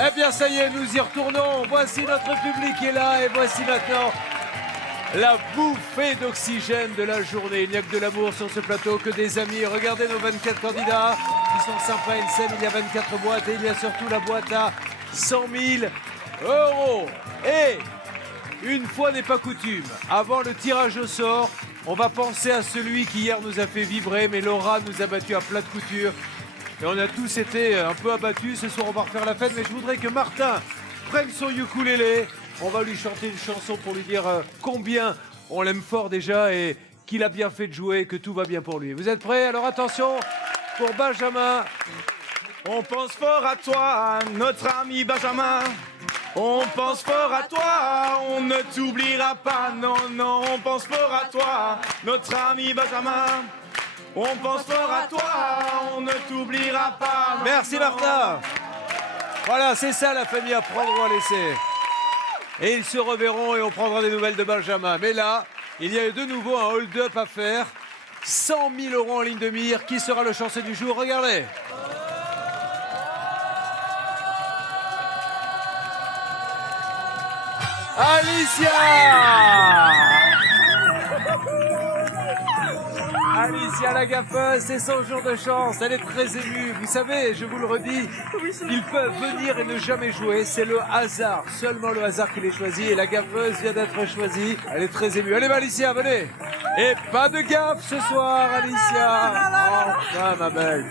Eh bien, ça y est, nous y retournons. Voici notre public qui est là et voici maintenant la bouffée d'oxygène de la journée. Il n'y a que de l'amour sur ce plateau, que des amis. Regardez nos 24 candidats qui sont sympas et scène. Il y a 24 boîtes et il y a surtout la boîte à 100 000 euros. Et une fois n'est pas coutume, avant le tirage au sort, on va penser à celui qui hier nous a fait vibrer, mais Laura nous a battus à plat de couture. Et on a tous été un peu abattus. Ce soir, on va refaire la fête, mais je voudrais que Martin prenne son ukulélé. On va lui chanter une chanson pour lui dire combien on l'aime fort déjà et qu'il a bien fait de jouer, que tout va bien pour lui. Vous êtes prêts? Alors attention, pour Benjamin. On pense fort à toi, notre ami Benjamin. On pense fort à toi, on ne t'oubliera pas. Non, non, on pense fort à toi, notre ami Benjamin. On pense fort à toi, on ne t'oubliera pas. Non, Merci non. Martin. Voilà, c'est ça la famille à prendre ou à laisser. Et ils se reverront et on prendra des nouvelles de Benjamin. Mais là, il y a de nouveau un hold-up à faire. 100 000 euros en ligne de mire. Qui sera le chanceux du jour? Regardez. Alicia! Alicia la gaffeuse, c'est son jour de chance, elle est très émue. Vous savez, je vous le redis, ils peuvent venir et ne jamais jouer, c'est le hasard, seulement le hasard qui les choisit. Et la gaffeuse vient d'être choisie, elle est très émue. Allez, Alicia, venez. Et pas de gaffe ce soir, Alicia. Enfin, ma belle.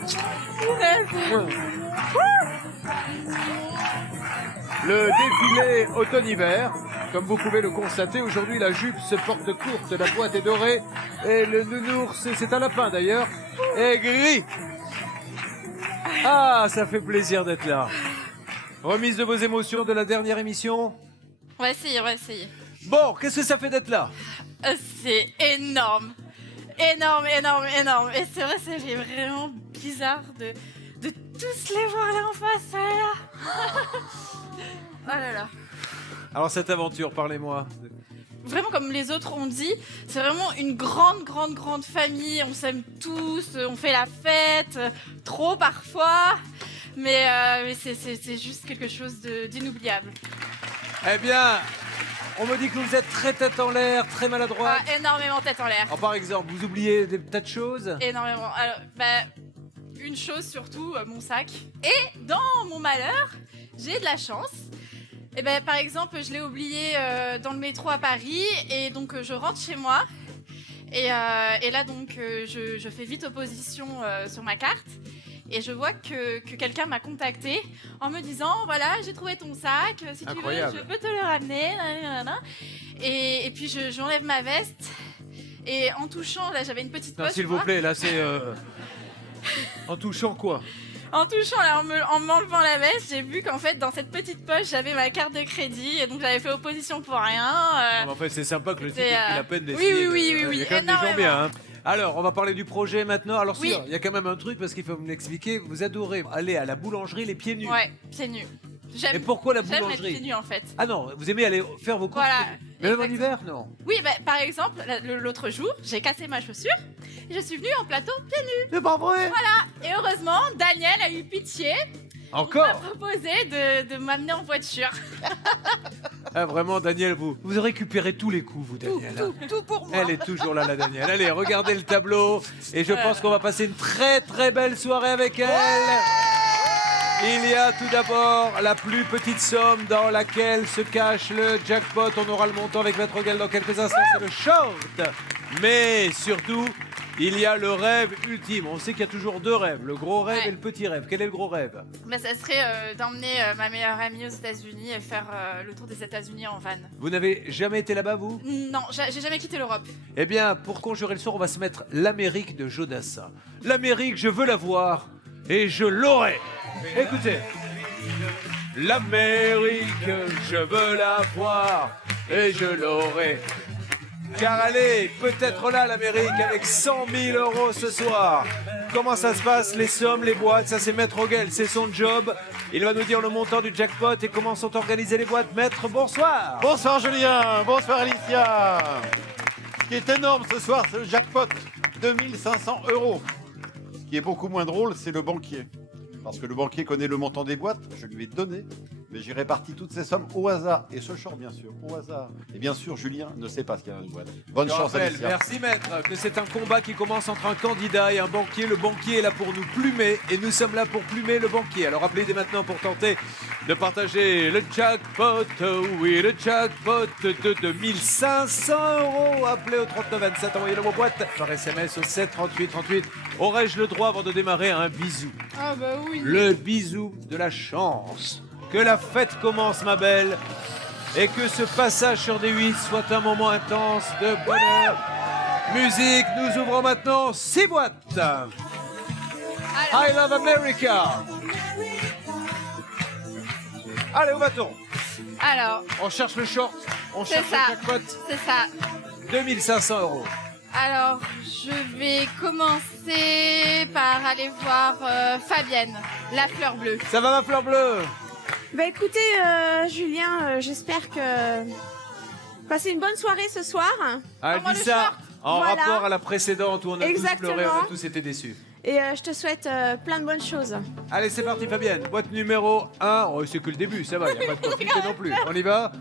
Le défilé automne-hiver. Comme vous pouvez le constater, aujourd'hui la jupe se porte courte, la boîte est dorée et le nounours, c'est un lapin d'ailleurs, est gris. Ah, ça fait plaisir d'être là. Remise de vos émotions de la dernière émission. On va essayer, on va essayer. Bon, qu'est-ce que ça fait d'être là? C'est énorme. Énorme, énorme, énorme. Et c'est vrai, c'est vraiment bizarre de tous les voir là en face. Là. Oh là là. Alors cette aventure, parlez-moi. Vraiment, comme les autres ont dit, c'est vraiment une grande, grande, grande famille. On s'aime tous, on fait la fête, trop parfois. Mais c'est juste quelque chose d'inoubliable. Eh bien, on me dit que vous êtes très tête en l'air, très maladroit. Ah, énormément tête en l'air. Alors, par exemple, vous oubliez des tas de choses. Énormément. Alors, une chose surtout, mon sac. Et dans mon malheur, j'ai de la chance. Et par exemple, je l'ai oublié dans le métro à Paris. Et donc, je rentre chez moi. Et là, donc, je fais vite opposition sur ma carte. Et je vois que quelqu'un m'a contacté en me disant, voilà, j'ai trouvé ton sac. Si Incroyable. tu veux, je peux te le ramener. Nanana. Et puis, j'enlève ma veste. Et en touchant, là, j'avais une petite poche. S'il vous plaît, là, c'est... En touchant quoi? En touchant, là, en m'enlevant la veste, j'ai vu qu'en fait, dans cette petite poche, j'avais ma carte de crédit. Et donc, j'avais fait opposition pour rien. En fait, c'est sympa que le type ait c'est, pris la peine d'essayer. oui, Il y a quand même des gens énormément. bien. Hein. Alors, on va parler du projet maintenant. Alors, Oui. sûr, il y a quand même un truc, parce qu'il faut me l'expliquer. Vous adorez aller à la boulangerie les pieds nus. Ouais, pieds nus. Et pourquoi la J'aime mettre boulangerie? pieds nus, en fait. Ah non, vous aimez aller faire vos courses? Voilà. Mais même en exactement. hiver, non? Oui, par exemple, l'autre jour, j'ai cassé ma chaussure et je suis venue en plateau pieds nus. C'est pas vrai? Et heureusement, Daniel a eu pitié. Il m'a Encore? proposé de m'amener en voiture. Ah, vraiment, Daniel, vous récupérez tous les coups, vous, Daniel. hein. Tout pour moi. Elle est toujours là, la Danielle. Allez, regardez le tableau. Et je pense qu'on va passer une très, très belle soirée avec elle. Il y a tout d'abord la plus petite somme dans laquelle se cache le jackpot. On aura le montant avec Maître Gall dans quelques instants. C'est le short. Mais surtout, il y a le rêve ultime. On sait qu'il y a toujours deux rêves, le gros rêve Ouais. et le petit rêve. Quel est le gros rêve? Ça serait d'emmener ma meilleure amie aux États-Unis et faire le tour des États-Unis en van. Vous n'avez jamais été là-bas, vous? Non, j'ai jamais quitté l'Europe. Eh bien, pour conjurer le sort, on va se mettre l'Amérique de Jodassin. L'Amérique, je veux la voir et je l'aurai. Écoutez. L'Amérique, je veux la voir et je l'aurai. Car elle est peut-être là, l'Amérique, avec 100 000 euros ce soir. Comment ça se passe, les sommes, les boîtes? Ça, c'est Maître Gall, c'est son job. Il va nous dire le montant du jackpot et comment sont organisées les boîtes. Maître, bonsoir. Bonsoir Julien, bonsoir Alicia. Ce qui est énorme ce soir, c'est le jackpot, 2500 euros. Ce qui est beaucoup moins drôle, c'est le banquier. Parce que le banquier connaît le montant des boîtes, je lui ai donné. Mais j'ai réparti toutes ces sommes au hasard. Et ce short, bien sûr, au hasard. Et bien sûr, Julien ne sait pas ce qu'il y a dans une boîte. Bonne Je chance, rappelle, Alicia. merci maître, que c'est un combat qui commence entre un candidat et un banquier. Le banquier est là pour nous plumer et nous sommes là pour plumer le banquier. Alors appelez dès maintenant pour tenter de partager le jackpot. Oui, le jackpot de 2500 €. Appelez au 3927, envoyez-le vos boîtes par SMS au 73838. Aurais-je le droit avant de démarrer à un bisou? Ah bah oui. Le bisou de la chance. Que la fête commence, ma belle, et que ce passage sur des 8 soit un moment intense de bonheur. Musique, nous ouvrons maintenant 6 boîtes. Alors, I love America. Allez, où va-t-on? alors, On cherche le short, on C'est cherche ça. le jackpot. c'est ça. 2500 €. Alors, je vais commencer par aller voir Fabienne, la fleur bleue. Ça va, ma fleur bleue? Bah écoutez, Julien, j'espère que passez une bonne soirée ce soir. Ah, elle Envoie dit le ça short. en Voilà. rapport à la précédente où on a tous Exactement. pleuré, on a tous été déçus. Et je te souhaite plein de bonnes choses. Allez, c'est parti, Fabienne. Boîte numéro 1. Oh, c'est que le début, ça va, il n'y a pas de compliqué non plus. On y va?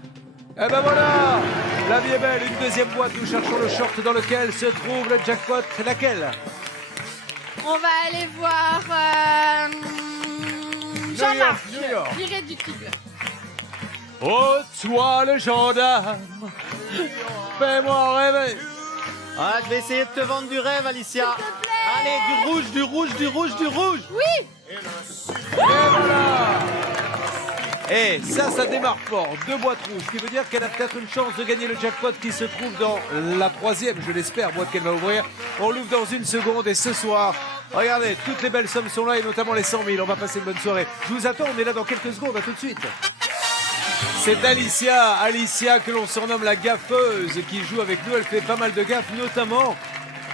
Eh ben voilà! La vie est belle. Une deuxième boîte. Nous cherchons le short dans lequel se trouve le jackpot. Laquelle? On va aller voir Jean-Marc, New York. irréductible. Oh, toi le gendarme, fais-moi rêver. Ah, je vais essayer de te vendre du rêve, Alicia. S'il te plaît. Allez, du rouge, du rouge, du rouge, du rouge. Oui. Et voilà. Et ça démarre fort. 2 boîtes rouges, ce qui veut dire qu'elle a peut-être une chance de gagner le jackpot qui se trouve dans la 3e, je l'espère, boîte qu'elle va ouvrir. On l'ouvre dans une seconde et ce soir, regardez, toutes les belles sommes sont là et notamment les 100 000. On va passer une bonne soirée. Je vous attends, on est là dans quelques secondes, à tout de suite. C'est Alicia que l'on surnomme la gaffeuse qui joue avec nous. Elle fait pas mal de gaffes, notamment,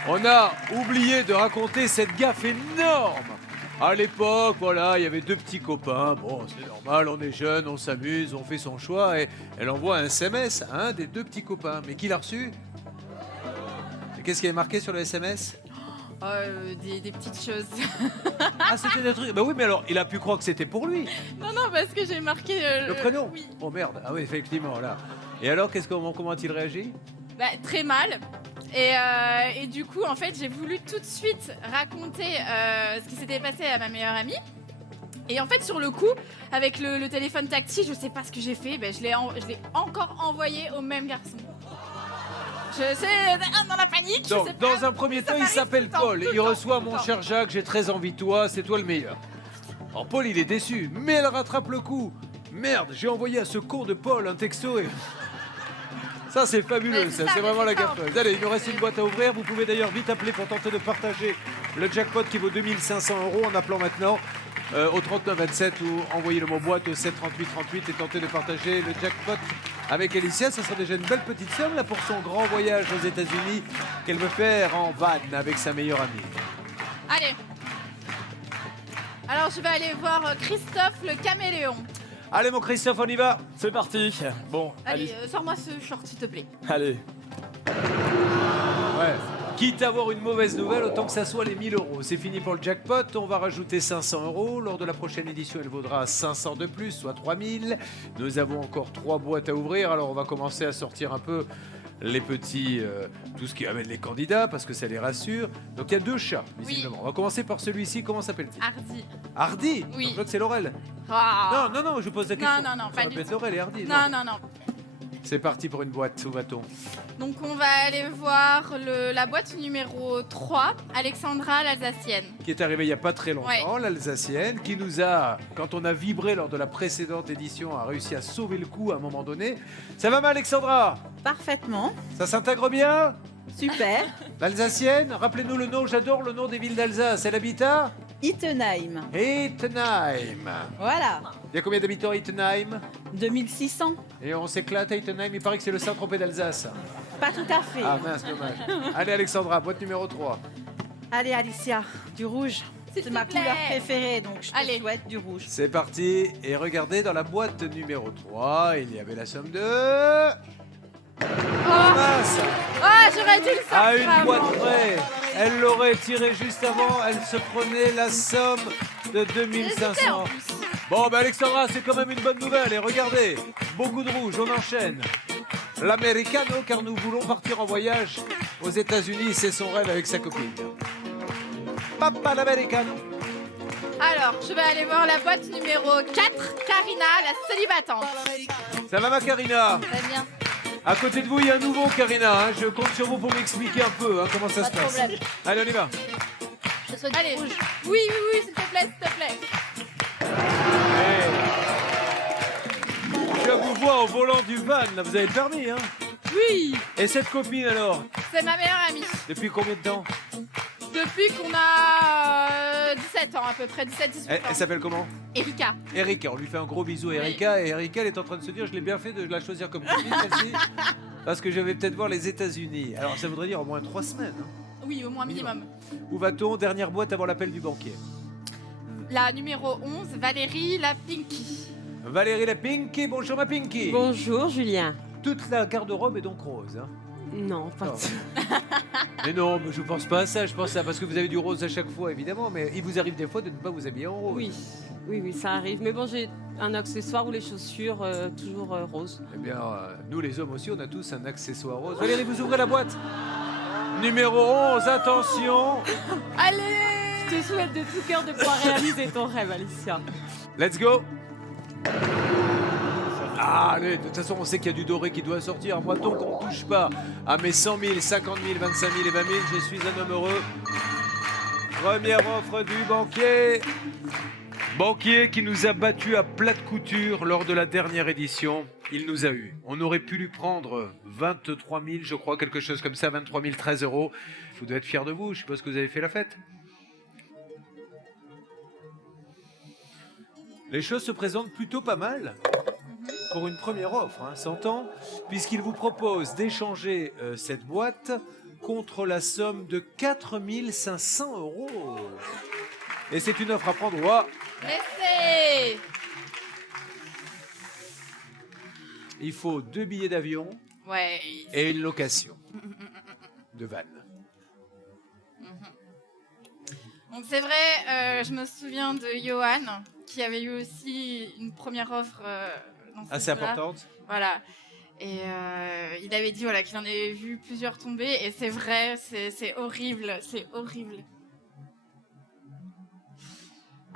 on a oublié de raconter cette gaffe énorme. À l'époque, voilà, il y avait 2 petits copains. Bon, c'est normal, on est jeune, on s'amuse, on fait son choix. Et elle envoie un SMS à un des 2 petits copains. Mais qui l'a reçu? Et qu'est-ce qui est marqué sur le SMS? Des petites choses. Ah, c'était des trucs. Bah oui, mais alors, il a pu croire que c'était pour lui. Non, parce que j'ai marqué Le prénom? Oui. Oh merde. Ah oui, effectivement, là. Et alors, comment a-t-il réagi? Bah, très mal. Et du coup, en fait, j'ai voulu tout de suite raconter ce qui s'était passé à ma meilleure amie. Et en fait, sur le coup, avec le téléphone tactile, je sais pas ce que j'ai fait. Ben, je l'ai encore envoyé au même garçon. Je sais, dans la panique. Donc, je sais pas, dans un premier temps, il m'arrive s'appelle tout le temps, Paul. tout le Il temps, reçoit tout le mon temps. cher Jacques, j'ai très envie de toi, c'est toi le meilleur. Alors, Paul, il est déçu, mais elle rattrape le coup. Merde, j'ai envoyé à ce con de Paul un texto et. Ça, c'est fabuleux, Mais ça, c'est c'est vraiment la ça. gaffeuse. Allez, il nous reste une boîte à ouvrir. Vous pouvez d'ailleurs vite appeler pour tenter de partager le jackpot qui vaut 2500 € en appelant maintenant au 3927 ou envoyez le mot boîte au 73838 et tentez de partager le jackpot avec Alicia. Ça sera déjà une belle petite somme là pour son grand voyage aux États-Unis qu'elle veut faire en van avec sa meilleure amie. Allez. Alors, je vais aller voir Christophe le caméléon. Allez, mon Christophe, on y va. C'est parti. Bon, Allez, sors-moi ce short, s'il te plaît. allez. Ouais. Quitte à avoir une mauvaise nouvelle, autant que ça soit les 1000 €. C'est fini pour le jackpot. On va rajouter 500 €. Lors de la prochaine édition, elle vaudra 500 de plus, soit 3000. Nous avons encore 3 boîtes à ouvrir. Alors, on va commencer à sortir un peu les petits, tout ce qui amène les candidats, parce que ça les rassure. Donc, il y a 2 chats, visiblement. On va commencer par celui-ci. Comment s'appelle-t-il? Hardy. Hardy. Oui. Donc, l'autre, c'est Laurel. Ah. Non, je pose la question. Non, Ça pas aurait du pu être tout. Laurel et Hardy. Non. C'est parti pour une boîte. Où va-t-on? Donc on va aller voir la boîte numéro 3, Alexandra l'Alsacienne. Qui est arrivée il n'y a pas très longtemps, Ouais. l'Alsacienne, qui nous a, quand on a vibré lors de la précédente édition, a réussi à sauver le coup à un moment donné. Ça va, ma Alexandra? Parfaitement. Ça s'intègre bien? Super. L'Alsacienne, rappelez-nous le nom, j'adore le nom des villes d'Alsace. Elle habite à Ittenheim. Ittenheim. Voilà. Il y a combien d'habitants à Ittenheim? 2600. Et on s'éclate à Ittenheim, il paraît que c'est le Saint-Tropez d'Alsace. Pas tout à fait. Ah mince, dommage. Allez Alexandra, boîte numéro 3. Allez, Alicia, du rouge. S'il C'est te ma plaît. couleur préférée, donc je te Allez. souhaite du rouge. C'est parti, et regardez dans la boîte numéro 3, il y avait la somme de... Oh, Mince. j'aurais dû le sortir À une avant. boîte près, elle l'aurait tiré juste avant, elle se prenait la somme de J'hésitais, 2500. en plus. Bon, ben Alexandra, c'est quand même une bonne nouvelle. Et regardez, beaucoup de rouge, on enchaîne. L'Americano, car nous voulons partir en voyage aux États-Unis. C'est son rêve avec sa copine. Papa l'Americano. Alors, je vais aller voir la boîte numéro 4, Karina, la célibatante. Ça va, ma Karina? Très bien. À côté de vous, il y a un nouveau, Karina. Hein. Je compte sur vous pour m'expliquer un peu hein, comment ça Pas se de passe. problème. Allez, on y va. Allez. Oui, s'il te plaît, s'il te plaît. Je vous vois au volant du van, là, vous avez le permis, hein? Oui. Et cette copine, alors? C'est ma meilleure amie. Depuis combien de temps? Depuis qu'on a 17 ans à peu près, 17-18 ans. Elle s'appelle comment? Erika. Erika, on lui fait un gros bisou à Erika. Et Erika, elle est en train de se dire, je l'ai bien fait de la choisir comme copine, celle-ci. Parce que je vais peut-être voir les États-Unis. Alors, ça voudrait dire au moins 3 semaines. Hein. Oui, au moins minimum. Où va-t-on? Dernière boîte avant l'appel du banquier. La numéro 11, Valérie la Pinky. Valérie la Pinky, bonjour ma Pinky. Bonjour Julien. Toute la garde-robe est donc rose. Hein. Non, pas Non. tout. Mais non, mais je pense pas à ça. Je pense à parce que vous avez du rose à chaque fois, évidemment. Mais il vous arrive des fois de ne pas vous habiller en rose. Oui, ça arrive. Mais bon, j'ai un accessoire ou les chaussures toujours roses. Eh bien, nous les hommes aussi, on a tous un accessoire rose. Valérie, vous ouvrez la boîte. Numéro 11, attention. Allez. Je te souhaite de tout cœur de pouvoir réaliser ton rêve, Alicia. Let's go. Ah, allez, de toute façon, on sait qu'il y a du doré qui doit sortir. Moi, tant qu'on ne touche pas à mes 100 000, 50 000, 25 000 et 20 000, je suis un homme heureux. Première offre du banquier. Banquier qui nous a battus à plate couture lors de la dernière édition. Il nous a eu. On aurait pu lui prendre 23 000, je crois, quelque chose comme ça, 23 013 euros. Vous devez être fiers de vous. Je suppose que vous avez fait la fête. Les choses se présentent plutôt pas mal pour une première offre, hein, s'entend, puisqu'il vous propose d'échanger cette boîte contre la somme de 4 500 euros. Et c'est une offre à prendre au A. Laissez. Il faut 2 billets d'avion Ouais. et une location de van. Donc c'est vrai, je me souviens de Johan qui avait eu aussi une première offre dans ce Assez jeu-là. importante. Voilà. Et il avait dit voilà, qu'il en avait vu plusieurs tomber. Et c'est vrai, c'est horrible. C'est horrible.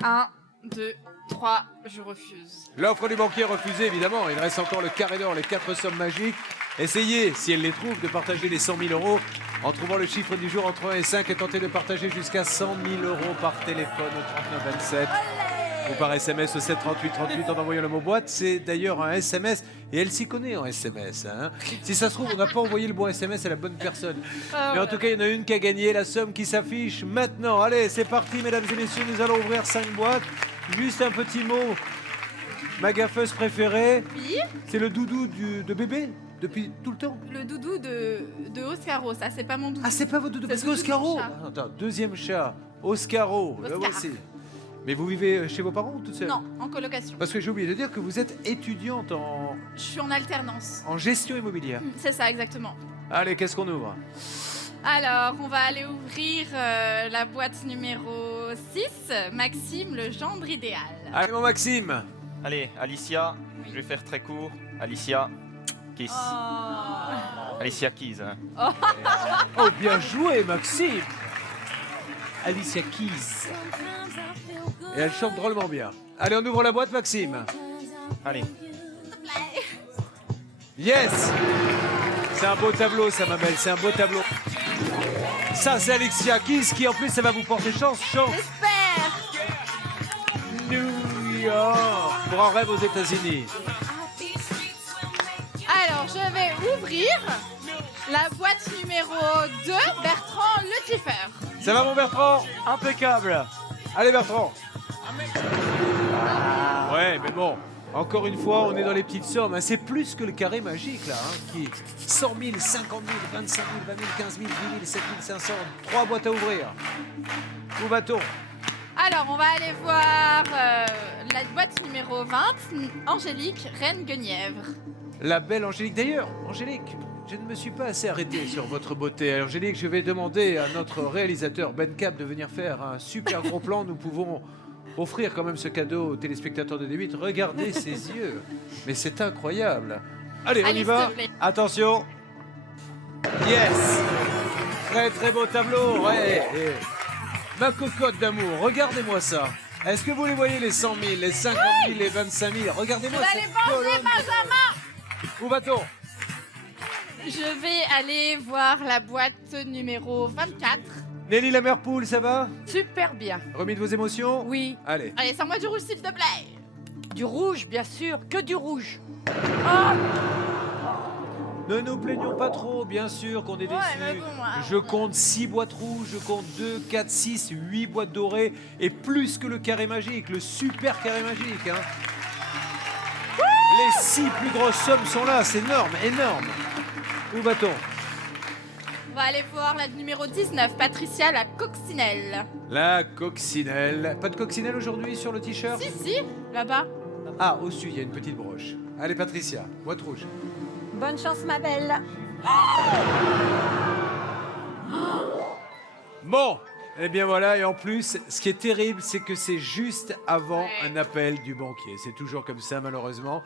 1, 2, 3, je refuse. L'offre du banquier refusée, évidemment. Il reste encore le carré d'or, les 4 sommes magiques. Essayez, si elle les trouve, de partager les 100 000 euros en trouvant le chiffre du jour entre 1 et 5 et tentez de partager jusqu'à 100 000 euros par téléphone au 39 27 ou par SMS au 7 38 38 en envoyant le mot boîte. C'est d'ailleurs un SMS et elle s'y connaît en SMS. Hein. Si ça se trouve, on n'a pas envoyé le bon SMS à la bonne personne. Mais en tout cas, il y en a une qui a gagné la somme qui s'affiche maintenant. Allez, c'est parti, mesdames et messieurs. Nous allons ouvrir 5 boîtes. Juste un petit mot. Ma gaffeuse préférée, Oui, c'est le doudou de bébé depuis tout le temps. le doudou de Oscaro, ça c'est pas mon doudou. Ah, c'est pas votre doudou, C'est parce le doudou qu'Oscaro. du chat. Ah, attends, deuxième chat, Oscaro, le Oscar. voici. Mais vous vivez chez vos parents ou toute seule? Non, en colocation. Parce que j'ai oublié de dire que vous êtes étudiante Je suis en alternance. en gestion immobilière. C'est ça, exactement. Allez, qu'est-ce qu'on ouvre? Alors, on va aller ouvrir la boîte numéro 6, Maxime, le gendre idéal. Allez, mon Maxime. Allez, Alicia, je vais faire très court. Alicia, Kiss. Oh. Alicia Keys. Hein. Oh, bien joué, Maxime. Alicia Keys. Et elle chante drôlement bien. Allez, on ouvre la boîte, Maxime. Allez. Yes! C'est un beau tableau, ça, ma belle, c'est un beau tableau. Ça, c'est Alicia Keys qui, en plus, ça va vous porter chance. Chance. J'espère. New York pour un rêve aux États-Unis. Alors, je vais ouvrir la boîte numéro 2, Bertrand Le Tiffer. Ça va, mon Bertrand? Impeccable. Allez, Bertrand. Ouais, mais bon, encore une fois, on est dans les petites sommes. Hein. C'est plus que le carré magique, là, hein, qui 100 000, 50 000, 25 000, 20 000, 15 000, 10 000, 7 500. 3 boîtes à ouvrir. Où va-t-on? Alors, on va aller voir la boîte numéro 20, Angélique, Reine Guenièvre. La belle Angélique. D'ailleurs, Angélique, je ne me suis pas assez arrêté sur votre beauté. Angélique, je vais demander à notre réalisateur Ben Cap de venir faire un super gros plan. Nous pouvons offrir quand même ce cadeau aux téléspectateurs de D8. Regardez ses yeux. Mais c'est incroyable. Allez, on y Allez, va. s'il te plaît. Attention. Yes. Très très beau tableau. Ouais. Et ma cocotte d'amour, regardez-moi ça. Est-ce que vous les voyez, les 100 000, les 50 000, les 25 000? Regardez-moi Vous cette allez manger, colonne. Benjamin! Où va-t-on? Je vais aller voir la boîte numéro 24. Nelly la mère poule, ça va? Super bien. Remis de vos émotions? Oui. Allez. Allez, sors-moi du rouge, s'il te plaît. Du rouge, bien sûr. Que du rouge. Ne nous plaignons pas trop, bien sûr qu'on est Ouais, mais déçus. bon, Je compte 6 boîtes rouges, je compte 2, 4, 6, 8 boîtes dorées et plus que le carré magique, le super carré magique. Hein. Les 6 plus grosses sommes sont là, c'est énorme, énorme. Où va-t-on? On va aller voir la numéro 19, Patricia la coccinelle. La coccinelle. Pas de coccinelle aujourd'hui sur le t-shirt? Si, là-bas. Ah, au-dessus, il y a une petite broche. Allez, Patricia, boîte rouge. Bonne chance, ma belle. Bon, eh bien voilà, et en plus, ce qui est terrible, c'est que c'est juste avant Ouais. un appel du banquier. C'est toujours comme ça, malheureusement.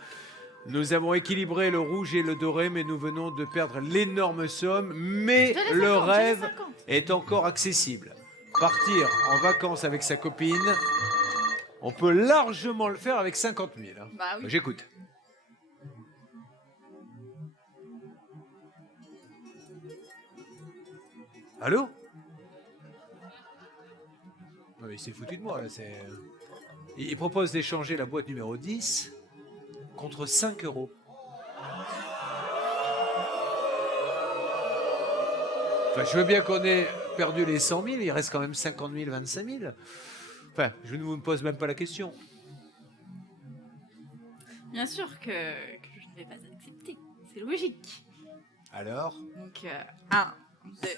Nous avons équilibré le rouge et le doré, mais nous venons de perdre l'énorme somme. Mais J'ai les le 50, j'ai les rêve 50. est encore accessible. Partir en vacances avec sa copine, on peut largement le faire avec 50 000. Hein. Bah oui. J'écoute. Allô? Non mais il s'est foutu de moi là, c'est... Il propose d'échanger la boîte numéro 10 contre 5 €. Enfin, je veux bien qu'on ait perdu les 100 000, il reste quand même 50 000, 25 000. Enfin, je ne vous pose même pas la question. Bien sûr que je ne vais pas accepter. C'est logique. Alors? Donc, 1, 2,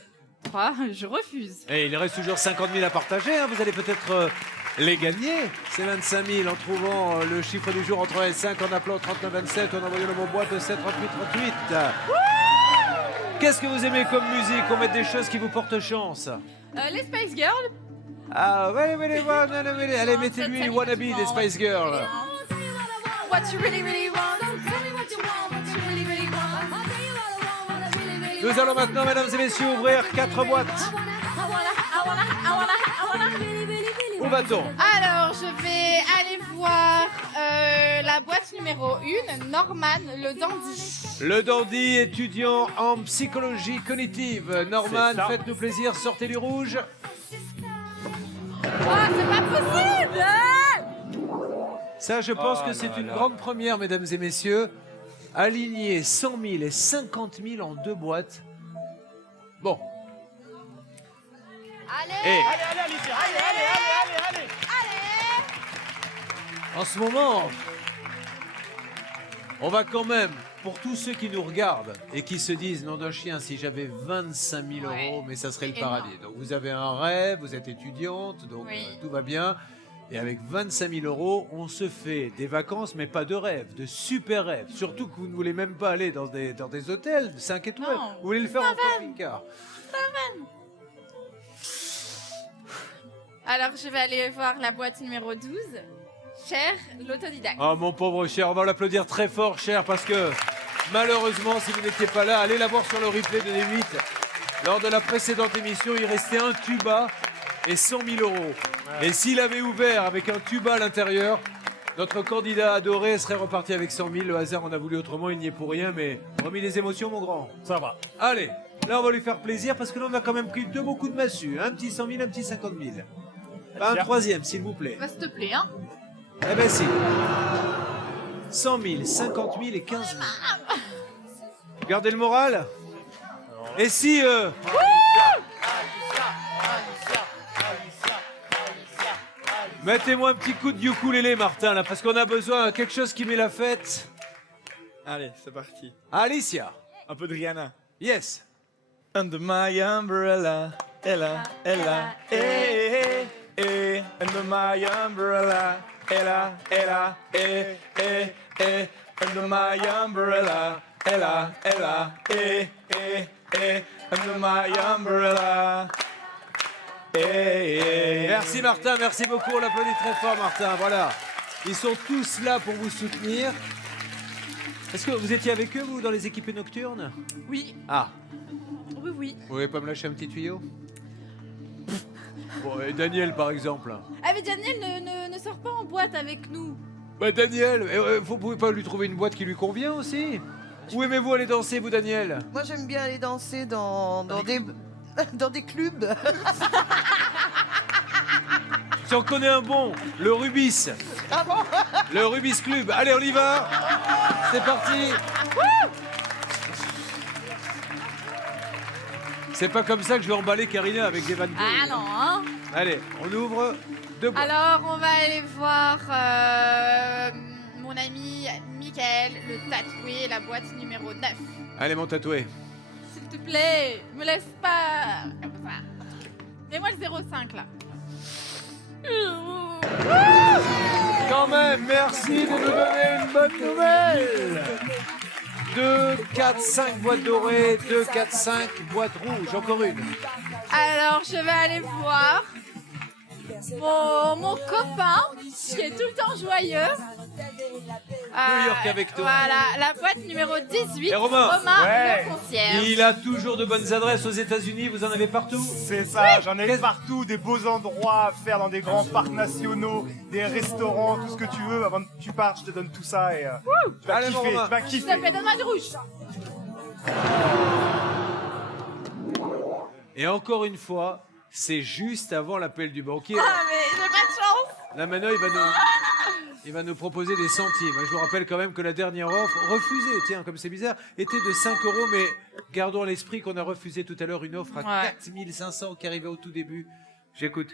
3, je refuse. Et il reste toujours 50 000 à partager, hein. Vous allez peut-être les gagner, ces 25 000, en trouvant le chiffre du jour entre 1 et 5, en appelant 3927, en envoyant le mot boîte au 7 38 38. Qu'est-ce que vous aimez comme musique? On met des choses qui vous portent chance. Les Spice Girls. Ah, ouais, allez, mettez-lui Wannabe des Spice Girls. What you really, really want. Tell me what you want, what you really, really want. I'll tell you what I want, what I really, really want. Nous allons maintenant, mesdames et messieurs, ouvrir 4 boîtes. Où va-t-on? Alors, je vais aller voir la boîte numéro 1, Norman le dandy. Le dandy étudiant en psychologie cognitive. Norman, C'est ça. faites-nous plaisir, sortez du rouge. Oh, c'est pas possible! Ça, je pense Oh que c'est là une là. grande première, mesdames et messieurs. Aligner 100 000 et 50 000 en 2 boîtes. Bon. Allez! Et Allez, Alicia, allez. en ce moment, on va quand même, pour tous ceux qui nous regardent et qui se disent, nom d'un chien, si j'avais 25 000 Ouais. euros, mais ça serait le C'est paradis. énorme. Donc vous avez un rêve, vous êtes étudiante, donc Oui. tout va bien. Et avec 25 000 euros, on se fait des vacances, mais pas de rêves, de super rêves. Surtout que vous ne voulez même pas aller dans des hôtels de 5 étoiles. Non. Vous voulez le faire en camping-car. Alors, je vais aller voir la boîte numéro 12, Cher l'autodidacte. Oh mon pauvre cher, on va l'applaudir très fort cher parce que malheureusement si vous n'étiez pas là, allez la voir sur le replay de D8. Lors de la précédente émission, il restait un tuba et 100 000 euros. Et s'il avait ouvert avec un tuba à l'intérieur, notre candidat adoré serait reparti avec 100 000. Le hasard en a voulu autrement, il n'y est pour rien, mais remis les émotions mon grand. Ça va. Allez, là on va lui faire plaisir parce que là on a quand même pris 2 beaux coups de massue. Un petit 100 000, un petit 50 000. Pas un Tiens. troisième s'il vous plaît. Bah, s'il te plaît, hein. Eh ben si. 100 000, 50 000 et 15 000. Gardez le moral. Et si... Mettez-moi un petit coup de ukulélé, Martin, là, parce qu'on a besoin de quelque chose qui met la fête. Allez, c'est parti. Alicia. Un peu de Rihanna. Yes. Under my umbrella, Ella, Ella, eh, eh, eh. Under my umbrella, Ella, Ella, eh, eh, eh. Under my umbrella, Ella, Ella, eh, eh, eh. Under my umbrella. Merci Martin, merci beaucoup, on l'applaudit très fort Martin, voilà. Ils sont tous là pour vous soutenir. Est-ce que vous étiez avec eux, vous, dans les équipées nocturnes? Oui, Ah, oui, oui. vous pouvez pas me lâcher un petit tuyau? Bon, et Daniel par exemple. Ah mais Daniel ne sort pas en boîte avec nous. Bah Daniel, vous pouvez pas lui trouver une boîte qui lui convient aussi? Où aimez-vous aller danser, vous Daniel? Moi, j'aime bien aller danser dans des dans des clubs. Si on connaît un bon, le Rubis. Ah bon? Le Rubis Club. Allez, on y va. C'est parti. C'est pas comme ça que je vais emballer Karina avec des vannes. Ah non, hein. Allez, on ouvre deux boîtes. Alors, on va aller voir mon ami Michael, le tatoué, la boîte numéro 9. Allez, mon tatoué. S'il te plaît, me laisse pas comme ça. Mets-moi le 05 là. Quand même, merci de nous donner une bonne nouvelle. 2, 4, 5 boîtes dorées, 2, 4, 5 boîtes rouges, encore une. Alors, je vais aller voir mon copain qui est tout le temps joyeux. New York avec toi. Voilà, la boîte numéro 18. Et Romain. Ouais. Le concierge. Il a toujours de bonnes adresses aux États-Unis, vous en avez partout? C'est ça, j'en ai partout, des beaux endroits à faire dans des grands parcs nationaux, des restaurants, tout ce que tu veux. Avant que tu partes, je te donne tout ça et tu vas Allez, mon kiffer, Romain. tu vas S'il kiffer. te plaît, donne-moi du rouge. Et encore une fois, c'est juste avant l'appel du banquier. Ah, mais j'ai pas de chance. Là maintenant, il va nous proposer des centimes. Je vous rappelle quand même que la dernière offre, refusée, tiens, comme c'est bizarre, était de 5 €, mais gardons à l'esprit qu'on a refusé tout à l'heure une offre à Ouais. 4 500 qui arrivait au tout début. J'écoute.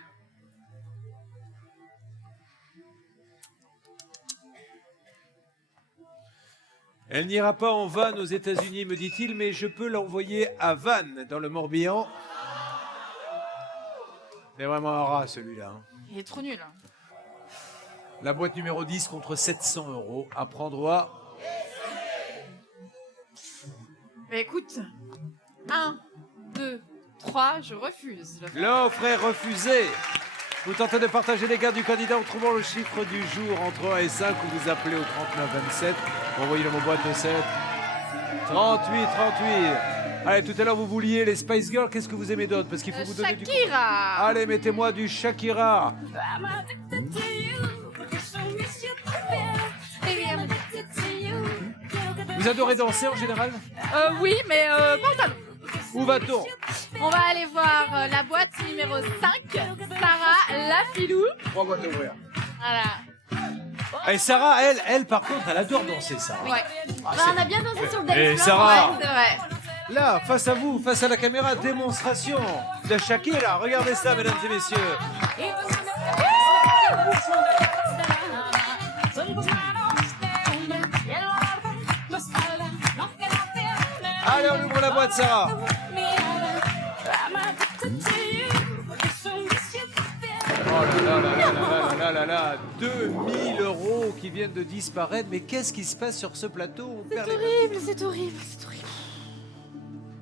Elle n'ira pas en van aux États-Unis, me dit-il, mais je peux l'envoyer à Vannes, dans le Morbihan. C'est vraiment un rat, celui-là. hein. Il est trop nul. La boîte numéro 10 contre 700 € à prendre à... Mais écoute, 1, 2, 3, je refuse. L'offre est refusée. Vous tentez de partager les gains du candidat en trouvant le chiffre du jour entre 1 et 5 ou vous appelez au 3927. Envoyez le mot boîte au 7. 38. Allez, tout à l'heure vous vouliez les Spice Girls. Qu'est-ce que vous aimez d'autre? Parce qu'il faut vous donner du... Shakira. Allez, mettez-moi du Shakira. Vous adorez danser en général? Oui, mais pantalon. Où va-t-on? On va aller voir la boîte numéro 5, Sarah Lafilou. 3 boîtes à ouvrir. Voilà. Et Sarah, elle, par contre, elle adore danser, Sarah. Ouais. On a bien dansé sur le dance Et floor. Sarah, Ouais, c'est vrai. là, face à vous, face à la caméra, démonstration de Shakira. Regardez ça, mesdames et messieurs. Allez, on ouvre la boîte, Sarah. Oh là là, 2000 € qui viennent de disparaître. Mais qu'est-ce qui se passe sur ce plateau? On perd les mains. C'est horrible.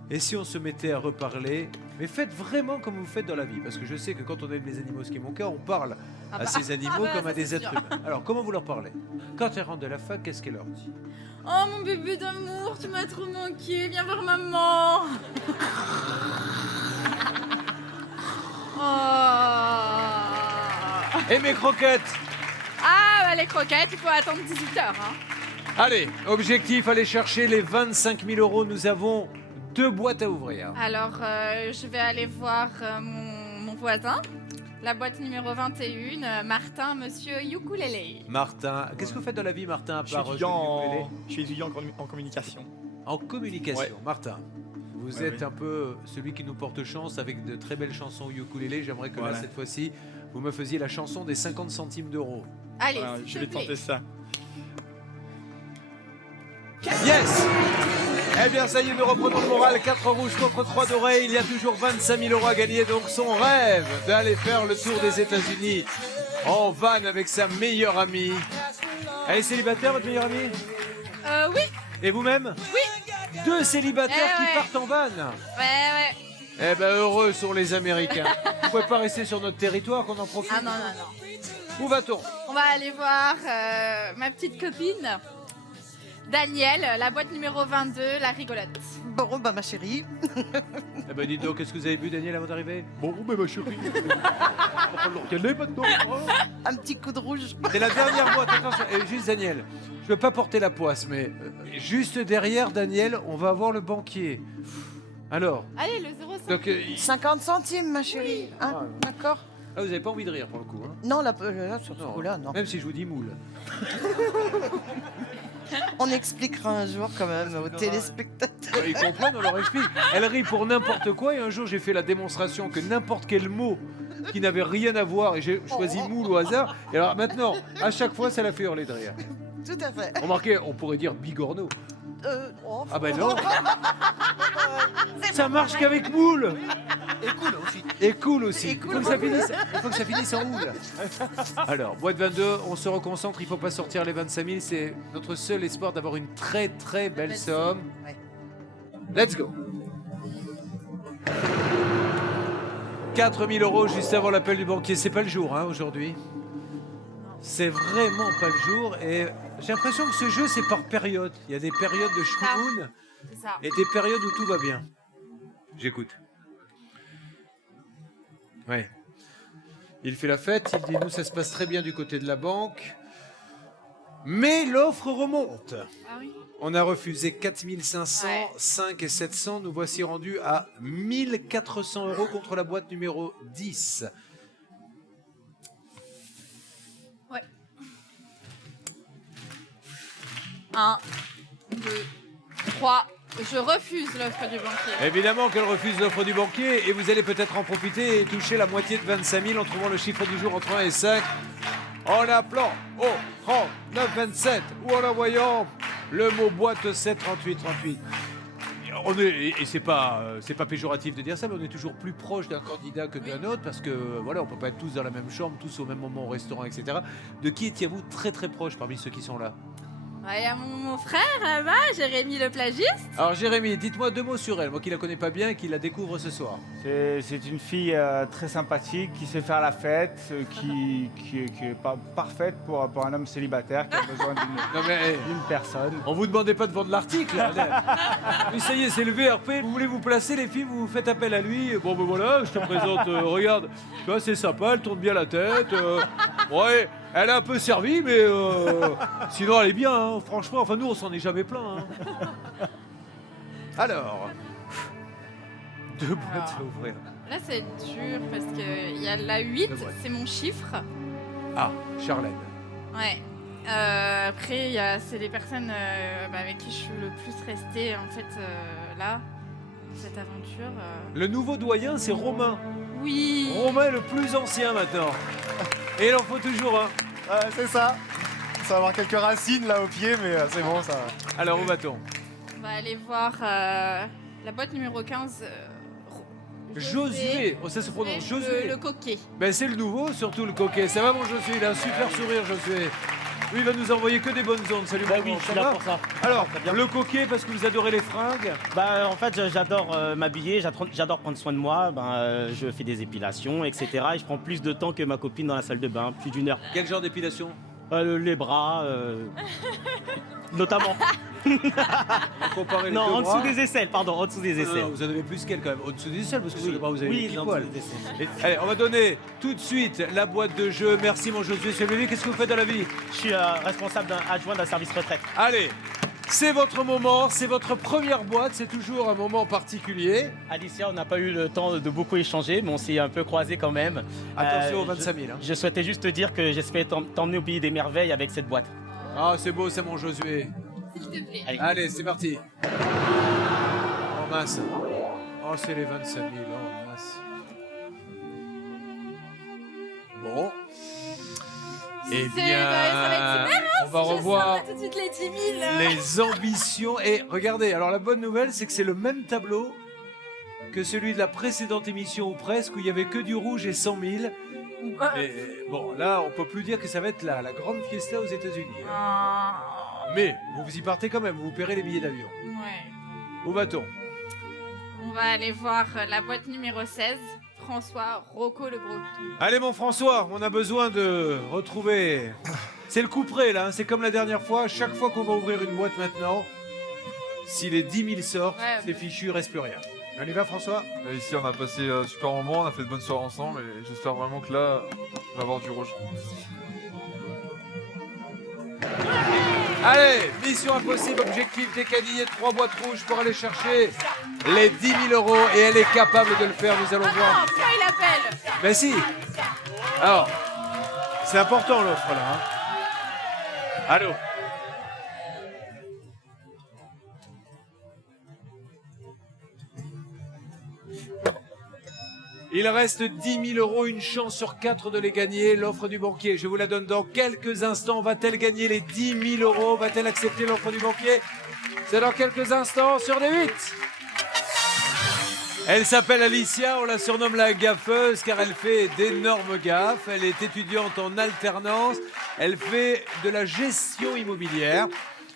Et si on se mettait à reparler? Mais faites vraiment comme vous faites dans la vie, parce que je sais que quand on aime les animaux, ce qui est mon cas, on parle à ces animaux comme à des êtres humains. Alors, comment vous leur parlez? Quand elles rentrent de la fac, qu'est-ce qu'elle leur dit? Oh mon bébé d'amour, tu m'as trop manqué, viens voir maman. Oh. Et mes croquettes? Ah, bah, les croquettes, il faut attendre 18h. Hein. Allez, objectif, aller chercher les 25 000 €. Nous avons 2 boîtes à ouvrir. Alors, je vais aller voir mon voisin. La boîte numéro 21, Martin, monsieur Ukulele. Martin, qu'est-ce que vous faites dans la vie, Martin, à Je suis part étudiant jouer du ukulélé? je suis étudiant en communication. En communication, Ouais. Martin. Vous Ouais, êtes oui. un peu celui qui nous porte chance avec de très belles chansons ukulélé. J'aimerais que Voilà. là, cette fois-ci, vous me faisiez la chanson des 50 centimes d'euros. Allez, Voilà, s'il je te vais plaît. tenter ça. Yes! Eh bien, ça y est, nous reprenons le moral. 4 rouges contre 3 dorés. Il y a toujours 25 000 € à gagner. Donc, son rêve d'aller faire le tour des États-Unis en van avec sa meilleure amie. Elle est célibataire, votre meilleure amie? Oui, Et vous-même? oui. 2 célibataires Eh qui ouais. partent en van. Ouais. Eh ben heureux sont les Américains. Vous pouvez pas rester sur notre territoire qu'on en profite. Ah non, non, non. Où va-t-on? On va aller voir ma petite copine, Danielle, la boîte numéro 22, la rigolote. Bon, bah ma chérie. Eh ben dites donc, qu'est-ce que vous avez vu Daniel avant d'arriver? Bon, ben ma chérie. On va pas le regarder maintenant. Un petit coup de rouge. C'est la dernière boîte, attention. Et juste Daniel, je veux pas porter la poisse, mais juste derrière Daniel, on va avoir le banquier. Alors, Allez, le 0,5. donc, 50 centimes, ma chérie. Hein, d'accord. là, vous avez pas envie de rire pour le coup. Hein. Non, là, sur ce Non. coup-là, non. Même si je vous dis moule. On expliquera un jour quand même aux téléspectateurs. Ils comprennent, on leur explique. Elle rit pour n'importe quoi et un jour j'ai fait la démonstration que n'importe quel mot qui n'avait rien à voir et j'ai choisi moule au hasard. Et alors maintenant, à chaque fois, ça l'a fait hurler de rire. Tout à fait. Remarquez, on pourrait dire bigorneau. Oh, Ah ben non. Ça marche qu'avec moule. Et cool aussi. Et cool aussi. Et Il cool. faut que ça finisse en moule. Alors, boîte 22, on se reconcentre, il ne faut pas sortir les 25 000. C'est notre seul espoir d'avoir une très très belle somme. Ouais. Let's go. 4 000 € juste avant l'appel du banquier. C'est pas le jour hein, aujourd'hui. C'est vraiment pas le jour. Et j'ai l'impression que ce jeu, c'est par période. Il y a des périodes de schmoun C'est ça. et des périodes où tout va bien. J'écoute. Ouais. Il fait la fête, il dit nous ça se passe très bien du côté de la banque. Mais l'offre remonte. Ah oui. On a refusé 4 500, Ouais. 5 et 700. Nous voici rendus à 1 400 € contre la boîte numéro 10. Ouais. 1, 2, 3. Je refuse l'offre du banquier. Évidemment qu'elle refuse l'offre du banquier et vous allez peut-être en profiter et toucher la moitié de 25 000 en trouvant le chiffre du jour entre 1 et 5. En appelant au 39 27 ou en envoyant le mot boîte 7 38 38. Et c'est pas péjoratif de dire ça, mais on est toujours plus proche d'un candidat que d'un autre parce que voilà, on peut pas être tous dans la même chambre, tous au même moment au restaurant, etc. De qui étiez-vous très très proche parmi ceux qui sont là? Il y a mon frère là-bas, Jérémy le plagiste. Alors Jérémy, dites-moi 2 mots sur elle, moi qui la connais pas bien et qui la découvre ce soir. C'est une fille très sympathique qui sait faire la fête, qui est pas parfaite pour un homme célibataire qui a besoin Non mais d'une personne. on vous demandait pas de vendre l'article. Hein. Mais ça y est, c'est le VRP. Vous voulez vous placer, les filles, vous faites appel à lui. Bon, ben voilà, je te présente. Regarde, tu vois, c'est sympa, elle tourne bien la tête. Ouais, elle est un peu servie, mais sinon elle est bien. Hein, franchement, enfin nous, on s'en est jamais plaint. Hein. Alors, 2 boîtes à ouvrir. Là, c'est dur parce qu'il y a la 8, Le vrai. c'est mon chiffre. Ah, Charlène. Ouais. Après, c'est les personnes avec qui je suis le plus restée, en fait, là, cette aventure. Le nouveau doyen, c'est Romain. Oui. Romain est le plus ancien maintenant. Et il en faut toujours un. C'est ça. Ça va avoir quelques racines là au pied, mais c'est bon ça. Alors, où va-t-on? On va aller voir la boîte numéro 15. Josué, oh, ça se prononce Josué. Le coquet. Ben c'est le nouveau, surtout le coquet. Ça va mon Josué, il a un super sourire Josué. Lui il va nous envoyer que des bonnes ondes. Salut Bah mon oui, grand, je ça suis là va pour ça. Alors, Très bien. le coquet parce que vous adorez les fringues. Bah en fait j'adore m'habiller, j'adore prendre soin de moi, je fais des épilations, etc. Et je prends plus de temps que ma copine dans la salle de bain, plus d'1 heure. Quel genre d'épilation? Les bras, notamment. Comparer les Non, deux en bras. dessous des aisselles, pardon, en dessous des Non, aisselles. non, vous en avez plus qu'elle quand même, au-dessous des aisselles parce que sur les bras vous avez des oui, petits en poils. dessous des aisselles. Allez, on va donner tout de suite la boîte de jeu. Merci mon Josué. Monsieur Lévy, qu'est-ce que vous faites dans la vie? Je suis responsable adjoint d'un service retraite. Allez, c'est votre moment, c'est votre première boîte, c'est toujours un moment particulier. Alicia, on n'a pas eu le temps de beaucoup échanger, mais on s'est un peu croisés quand même. Attention aux 25 000. Hein. Je souhaitais juste te dire que j'espère t'emmener au pays des merveilles avec cette boîte. Ah, c'est beau, c'est mon Josué. S'il te plaît. Allez, c'est parti. Oh mince. Oh, c'est les 25 000. Oh mince. Bon. Eh bien, ça va être super, on va Je revoir sors tout de suite les 10 000. les ambitions. Et regardez, alors la bonne nouvelle, c'est que c'est le même tableau que celui de la précédente émission ou presque, où il y avait que du rouge et 100 000. Et bon, là, on peut plus dire que ça va être la grande fiesta aux États-Unis. Hein. Mais vous y partez quand même, vous paierez les billets d'avion. Ouais. Où va-t-on? On va aller voir la boîte numéro 16, François Rocco le Breton. Allez mon François, on a besoin de retrouver... C'est le coup près là, hein. C'est comme la dernière fois. Chaque fois qu'on va ouvrir une boîte maintenant, si les 10 000 sortent, Ouais. c'est fichu, il reste plus rien. On y va François? Ici, on a passé un super moment, on a fait de bonnes soirées ensemble et j'espère vraiment que là, on va avoir du rouge. Allez, mission impossible, objectif décanillé, 3 boîtes rouges pour aller chercher les 10 000 € et elle est capable de le faire, nous allons Oh voir. non, pourquoi il appelle? Ben si. Alors, c'est important l'offre là. Hein. Allô. Il reste 10 000 €, une chance sur 4 de les gagner. L'offre du banquier, je vous la donne dans quelques instants. Va-t-elle gagner les 10 000 €? Va-t-elle accepter l'offre du banquier? C'est dans quelques instants sur des 8. Elle s'appelle Alicia, on la surnomme la gaffeuse car elle fait d'énormes gaffes. Elle est étudiante en alternance, elle fait de la gestion immobilière.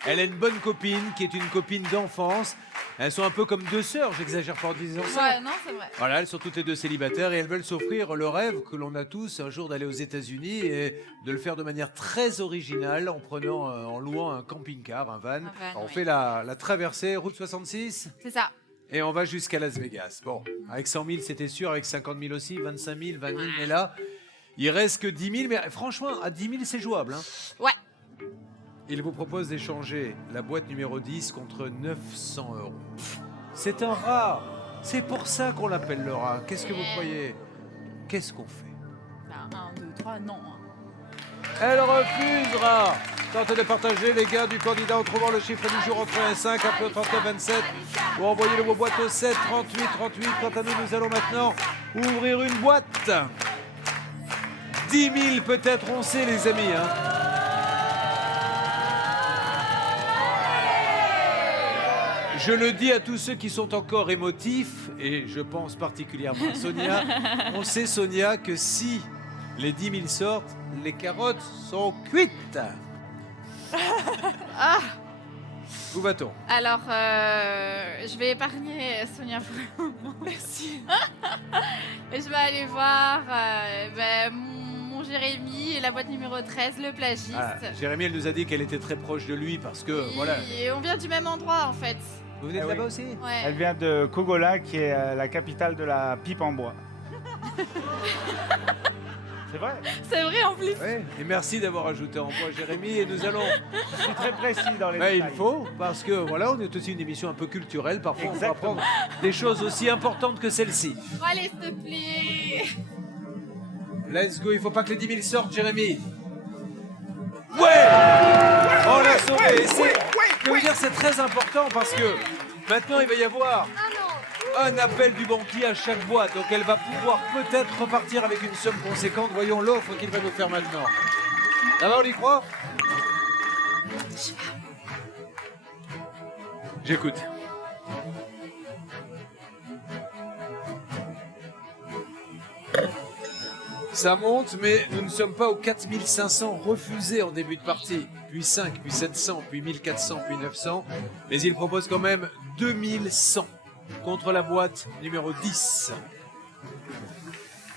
Elle a une bonne copine qui est une copine d'enfance. Elles sont un peu comme deux sœurs, j'exagère pas en disant ça. Ouais, non, c'est vrai. Voilà, elles sont toutes les deux célibataires et elles veulent s'offrir le rêve que l'on a tous un jour d'aller aux États-Unis et de le faire de manière très originale en prenant, en louant un camping-car, un van. On oui. fait la traversée, route 66. C'est ça. Et on va jusqu'à Las Vegas. Bon, avec 100 000, c'était sûr, avec 50 000 aussi, 25 000, 20 000, mais là, il reste que 10 000. Mais franchement, à 10 000, c'est jouable. Hein. Ouais. Il vous propose d'échanger la boîte numéro 10 contre 900 €. C'est un rat. C'est pour ça qu'on l'appelle le rat. Qu'est-ce que vous croyez? Qu'est-ce qu'on fait? 1, 2, 3, non. Elle refusera. Tentez de partager les gains du candidat en trouvant le chiffre du jour entre 1 et 5, appelez au 39 27 ou envoyez-le vos boîtes au 7 38 38. Quant à nous, nous allons maintenant ouvrir une boîte. 10 000 peut-être, on sait les amis. Hein. Je le dis à tous ceux qui sont encore émotifs, et je pense particulièrement à Sonia. On sait, Sonia, que si les 10 000 sortent, les carottes sont cuites. Ah. Où va-t-on? Alors, je vais épargner Sonia pour le moment. Merci. Et je vais aller voir mon Jérémy et la boîte numéro 13, le plagiste. Ah, Jérémy, elle nous a dit qu'elle était très proche de lui parce que, voilà. Et on vient du même endroit, en fait. Vous venez de là-bas aussi? Ouais. Elle vient de Kogola, qui est la capitale de la pipe en bois. C'est vrai. C'est vrai, en plus. Ouais. Et merci d'avoir ajouté en bois, Jérémy. Et nous allons... Je suis très précis dans les Il détails. faut, parce que, voilà, on est aussi une émission un peu culturelle. Parfois, on va Exactement. apprendre des choses aussi importantes que celle-ci. Bon, allez, s'il te plaît. Let's go, il faut pas que les 10 000 sortent, Jérémy. Ouais, on l'a sauvé. Je veux dire, c'est très important parce que maintenant, il va y avoir un appel du banquier à chaque boîte. Donc, elle va pouvoir peut-être repartir avec une somme conséquente. Voyons l'offre qu'il va nous faire maintenant. D'abord, on y croit? J'écoute. Ça monte, mais nous ne sommes pas aux 4500 refusés en début de partie. Puis 5, puis 700, puis 1400, puis 900. Mais il propose quand même 2100 contre la boîte numéro 10.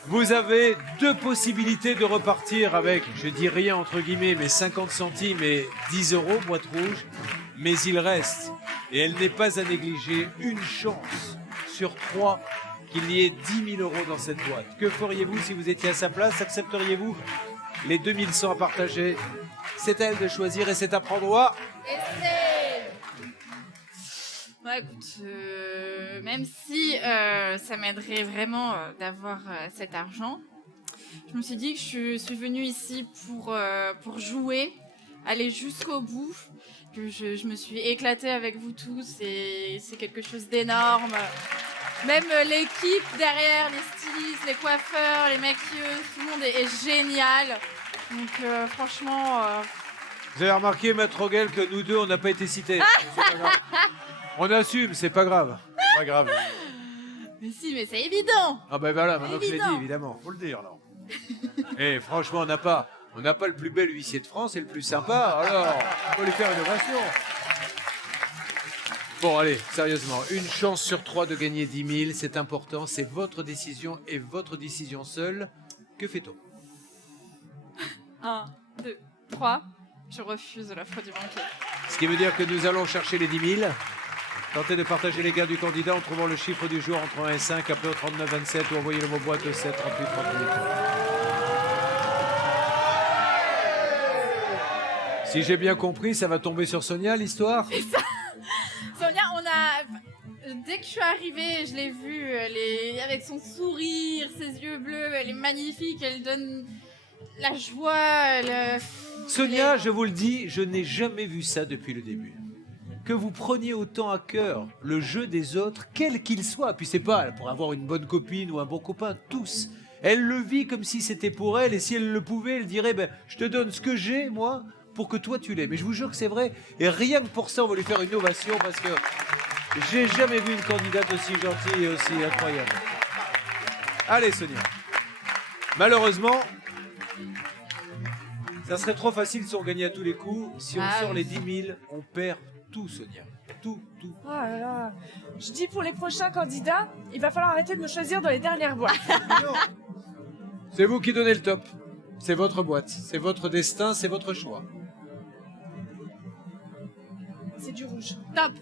Vous avez deux possibilités de repartir avec, je dis rien entre guillemets, mais 50 centimes et 10 €, boîte rouge. Mais il reste, et elle n'est pas à négliger, une chance sur 3 qu'il y ait 10 000 € dans cette boîte. Que feriez-vous si vous étiez à sa place? Accepteriez-vous les 2100 à partager? C'est à elle de choisir et c'est à prendre au... Ouais, écoute, même si ça m'aiderait vraiment d'avoir cet argent, je me suis dit que je suis venue ici pour jouer, aller jusqu'au bout, que je me suis éclatée avec vous tous et c'est quelque chose d'énorme. Même l'équipe derrière, les stylistes, les coiffeurs, les maquilleuses, tout le monde est génial. Donc franchement... Vous avez remarqué, Maître Rogel, que nous deux, on n'a pas été cités. C'est pas grave. On assume, c'est pas grave. Pas grave. Mais si, mais c'est évident. Ah ben voilà, maintenant que je l'ai Évident. dit, évidemment. Faut le dire, alors. Et franchement, on n'a pas le plus bel huissier de France et le plus sympa. Alors, on peut lui faire une ovation. Bon, allez, sérieusement, une chance sur 3 de gagner 10 000, c'est important, c'est votre décision et votre décision seule. Que fait-on? 1, 2, 3. Je refuse l'offre du banquier. Ce qui veut dire que nous allons chercher les 10 000. Tentez de partager les gains du candidat en trouvant le chiffre du jour entre 1 et 5, appelez au 39 27 ou envoyez le mot boîte au 7 38 38. Si j'ai bien compris, ça va tomber sur Sonia, l'histoire? C'est ça. Sonia, dès que je suis arrivée, je l'ai vue, avec son sourire, ses yeux bleus, elle est magnifique, elle donne la joie. Sonia, je vous le dis, je n'ai jamais vu ça depuis le début. Que vous preniez autant à cœur le jeu des autres, quel qu'il soit, puis c'est pas pour avoir une bonne copine ou un bon copain, tous. Elle le vit comme si c'était pour elle, et si elle le pouvait, elle dirait, je te donne ce que j'ai, moi, pour que toi tu l'aies. Mais je vous jure que c'est vrai, et rien que pour ça, on va lui faire une ovation, parce que j'ai jamais vu une candidate aussi gentille et aussi incroyable. Allez, Sonia. Malheureusement, ça serait trop facile si on gagnait à tous les coups. Si on sort les 10 000, on perd tout, Sonia. Tout. Oh là là. Je dis pour les prochains candidats, il va falloir arrêter de me choisir dans les dernières boîtes. C'est vous qui donnez le top. C'est votre boîte, c'est votre destin, c'est votre choix. C'est du rouge. Top.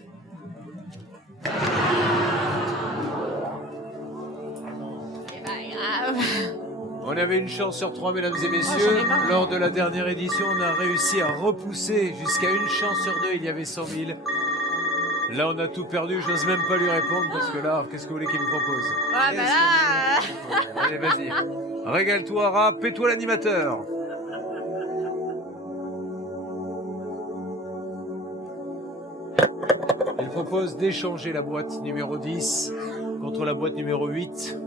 C'est pas grave. On avait une chance sur 3, mesdames et messieurs. Lors de la dernière édition, on a réussi à repousser jusqu'à une chance sur 2. Il y avait 100 000. Là, on a tout perdu. J'ose même pas lui répondre parce que là, qu'est-ce que vous voulez qu'il me propose? Ah bah là. Allez, vas-y. Régale-toi, rap, et toi l'animateur. Il propose d'échanger la boîte numéro 10 contre la boîte numéro 8.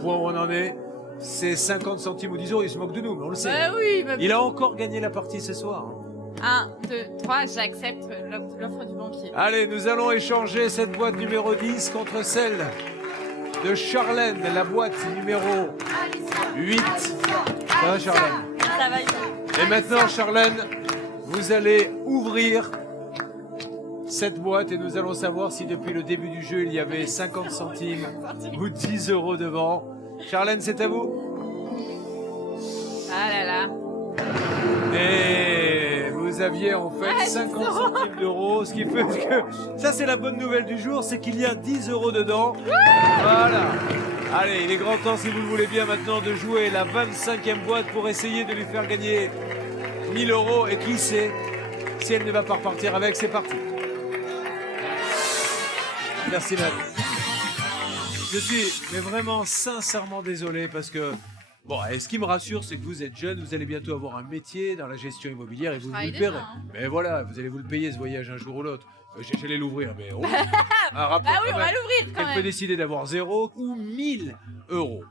Point où on en est, c'est 50 centimes ou 10 euros. Il se moque de nous, mais on le sait. Oui, Il a encore gagné la partie ce soir. 1, 2, 3, j'accepte l'offre du banquier. Allez, nous allons échanger cette boîte numéro 10 contre celle de Charlène, la boîte numéro 8. Ça va, Charlène? Ça va, Et maintenant, Charlène, vous allez ouvrir cette boîte et nous allons savoir si depuis le début du jeu, il y avait 50 centimes ou 10 euros devant. Charlène, c'est à vous. Ah là là. Et vous aviez en fait 50 centimes d'euros, ce qui fait que ça c'est la bonne nouvelle du jour, c'est qu'il y a 10 euros dedans. Voilà. Allez, il est grand temps, si vous le voulez bien maintenant, de jouer la 25e boîte pour essayer de lui faire gagner 1000 euros. Et qui sait, si elle ne va pas repartir avec, c'est parti. Merci, Matt. Je suis mais vraiment sincèrement désolé parce que bon, et ce qui me rassure, c'est que vous êtes jeune, vous allez bientôt avoir un métier dans la gestion immobilière et vous le paierez. Mais voilà, vous allez vous le payer ce voyage un jour ou l'autre. J'allais l'ouvrir, mais un rapport. Ah oui, on va l'ouvrir quand Elle même. peut décider d'avoir 0 ou 1000 euros.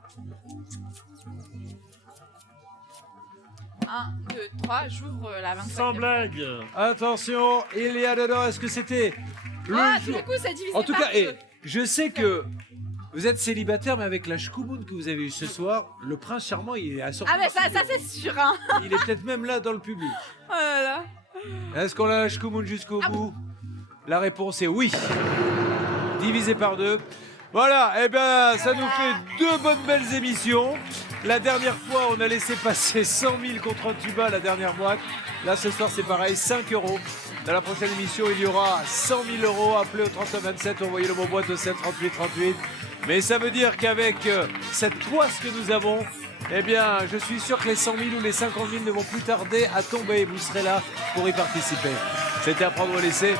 1, 2, 3, j'ouvre la 25e. Sans blague. Attention, il y a dedans. Est-ce que c'était le Ah, tout jour le coup, ça divise En tout par cas, deux. je sais que vous êtes célibataire, mais avec la shkoumoun que vous avez eue ce soir, le prince charmant, il est à sortir. Ah mais ça c'est sûr, hein. Il est peut-être même là dans le public. Oh là là. Est-ce qu'on a la shkoumoun jusqu'au bout? La réponse est oui. Divisé par 2. Voilà, et bien ça nous fait 2 bonnes belles émissions. La dernière fois, on a laissé passer 100 000 contre un tuba, la dernière boîte. Là, ce soir, c'est pareil, 5 euros. Dans la prochaine émission, il y aura 100 000 euros. Appelez au 3927, envoyez le mot boîte au 7 38 38. Mais ça veut dire qu'avec cette poisse que nous avons, eh bien, je suis sûr que les 100 000 ou les 50 000 ne vont plus tarder à tomber. Vous serez là pour y participer. C'était à prendre ou laisser.